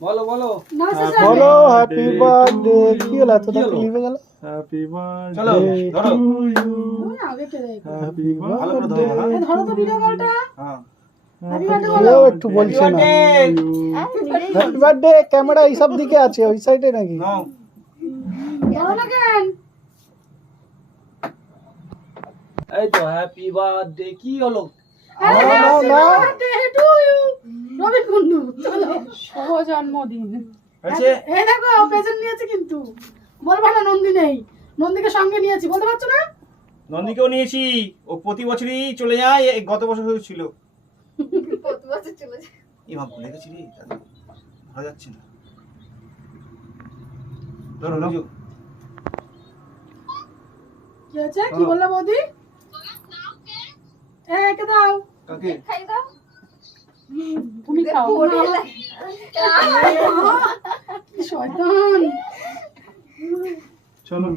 বলো বলো বলো হ্যাপি বার্থডে। কি হলো এত তাড়াতাড়ি লিভে গেল? হ্যাপি বার্থডে চলো ধরো তুমি আগে চলে যাও। হ্যাপি ভালো করে ধরো হ্যাঁ এই ধরো তো ভিডিও কলটা। হ্যাঁ হ্যাপি বার্থডে বলো। কেউ একটু বলছে না হ্যাপি বার্থডে। ক্যামেরা এইসব দিকে আছে, ওই সাইডে নাকি? নাও ধরো না কেন? এই তো হ্যাপি বার্থডে কি হলো আরে নাও, happy now. birthday to you, Robin Kundu. চলো। শুভ জন্মদিন। হয়েছে এই দেখো প্রেজেন্ট নিয়েছে কিন্তু। বলবা না নন্দী নেই। নন্দীকে সঙ্গে নিয়েছি, বলতে পারছো না? নন্দীকেও নিয়েছি, ও প্রতি বছরই চলে যায়, এই গত বছর ছিল প্রতি বছর চলে যায়। এবার ভুলে গেছি রে, ধরা যাচ্ছে না। ধরো নাও কি হয়েছে? কি বললে বৌদি? একে দাও। কাকে খাই দাও। তুমি খাও। ওরে না। কি শয়তান। চলো